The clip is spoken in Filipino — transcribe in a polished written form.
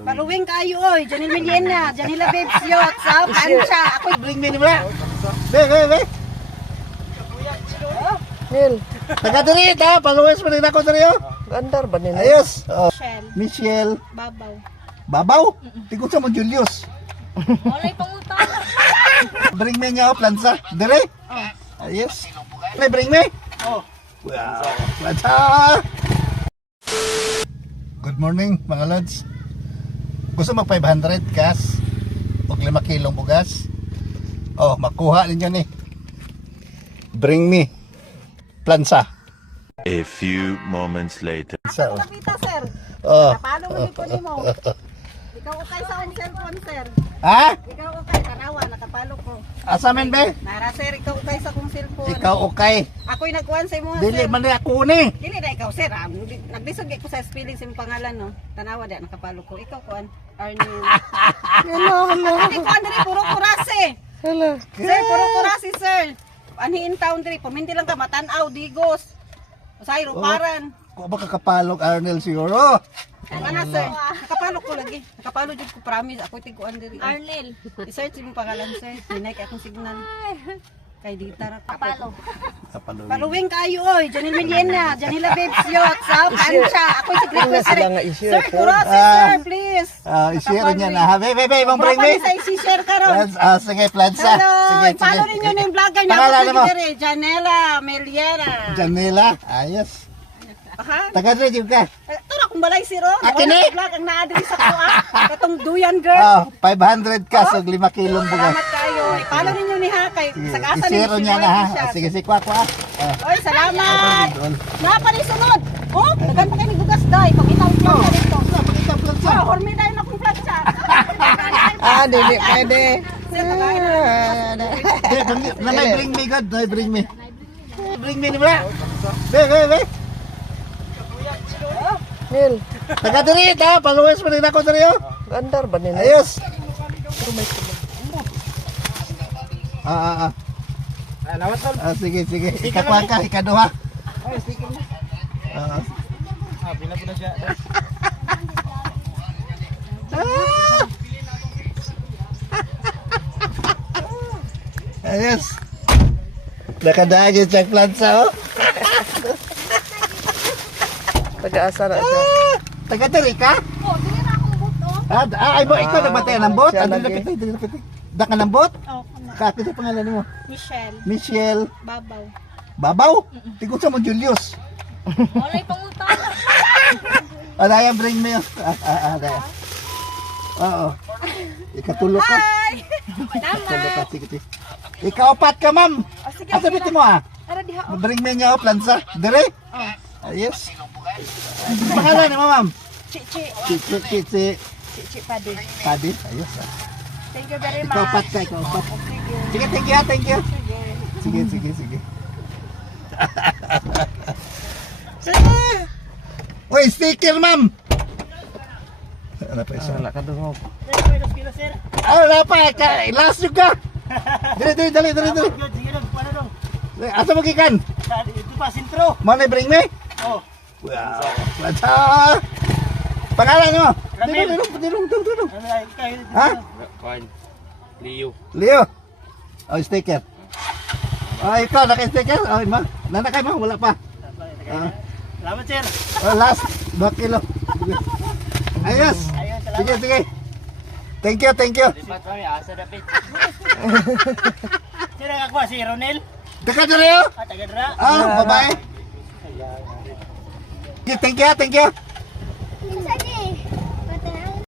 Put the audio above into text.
Paluwing kayo oy, Janil Millena, Janila Babes Yacht, sa Pansya. Ako Bring me ni ba? Be. Nil, Taga diri ta, paluwes pa rin ako diri oh. gandar ba nila? Ayos. Oh. Michelle, Michelle, Babaw. Babaw. Tingko sa mo Julius. Walay pangutang. Bring me niya oh, plansa. Diri. Ayos. May bring me? Oh. Wow. Plansa. Good morning mga lads. Gusto mag 500 gas o 5 kilong bugas? Oh, makuha ninyo ni. Bring me. Plansa. A few moments later. So, Kapita sir, oh. napalo mo ni po nimo. Ikaw ukay sa akong cellphone sir. Ha? Ikaw ukay, tanawa, nakapalo ko. Asa men be? Nara sir, ikaw ukay sa akong cellphone. Ikaw okay. Ako'y nagkuhan sa imo Dili sir. man ni ako ni. Dili na ikaw sir, naglisod ko sa spelling sa imong pangalan no. Tanawa di nakapalo ko. Ikaw kuan, Arnel. Hello. Hindi ko andiri puro kurase. Hello. Sir, puro kurase sir. Anhiin taon diri, paminti lang ka matanaw digos. Usay ruparan. Ko ba kakapalog Arnel siguro? Ana sir, nakapalo ko lagi. Nakapalo jud ko promise. Ako tiguan diri. Arnel. I-search mo pangalan sir. Hinay kay akong signal. Kay di tara kapalo. Kapalog. Paluwing kayo oy, Janil Millena, Janila Babes Yacht, sa Pansya. Ako si Wala Chris sila sir. nga i-share, Sir, sir. kurase sir, please. I-share niya na ha. Be, ibang bring me. Sa i-share ka ron. Sige, plansa. Hello, Sige, follow ninyo na yung vlogger niya. Pangalan Ako mo? diri, Janela Millena. Janela. Ayos. Aha. Taga diri jud ka. Tura kung balay si Ron. Akin Wala eh. ka vlog ang naadiri sa kuha. Katong duyan girl. Oh, 500 ka so 5 kilong bugas. Salamat kayo. I-follow ninyo ni ha kay Sige, sagasa i-share niya na ha. Sige, kwa. Oy, salamat. Napa ni sunod. Oh, dagan pa kay ni gugas day. Pakita ko lang dito. Pakita plansa. Oh, hormi day na kong plancha. Dili pwede. Sir, kakain na. May bring me god, may bring me. Bring me ni ba? Be. Nil, Taga diri ta, paluwes pa rin ako diri oh. gandar ba nila? Ayos. Lawat tol. Sige. Ikakuha ka, ikaduha. Ay, sticker na. Pila po na siya. Ayos. Nakadaan yung check plansa oh. Taga-asa na siya. Taga diri ka? Oh, dili na akong buto. Ay mo, ikaw nagbatay ng bot? Siya Ano lagi. napitay? Daka ng bot? Oh, kana. Kakit yung pangalan mo? Michelle, Michelle Babaw. Babaw? Tingko sa mo Julius. Walay pangutang. Adaya bring me. Adaya. Oo. Ikatulo ka. Hi. Ikatulo ka, sige. Ikaapat ka, ma'am. Sige. Asa bitin mo ah? Tara diha. Bring me niya oh, plansa. Dire? Oh. Ayos. Pangalan ni mo, ma'am? Chichi. Chichi. Padi. Padi. Ayos ah. Thank you very much. Ikaapat ka, ikaapat. Sige. Sige, thank you. Sige. Sige. Uy, sticker, ma'am! Ano pa isa? Wala ka dungog. Wala pa, last yung ka! Dali. Sige dong, paano dong? Asa mo kikan? Ito pa, sintro. Mana bring me? Oh. Wow, plaza! Pangalan mo? Ramil. Dilong. Ano ay, kayo. Ha? Leo. Leo. Oh, sticker. Oh, ikaw, naka-sticker? Oh, ma. Nanakay mo? Wala pa. Salamat sir. Oh, last, 2 kilo. Ayos. Sige. Thank you. Lipat kami, asa dapit. Sino nakakuha? Si Ronel? Teka dito. Taga dra. Babae. Thank you.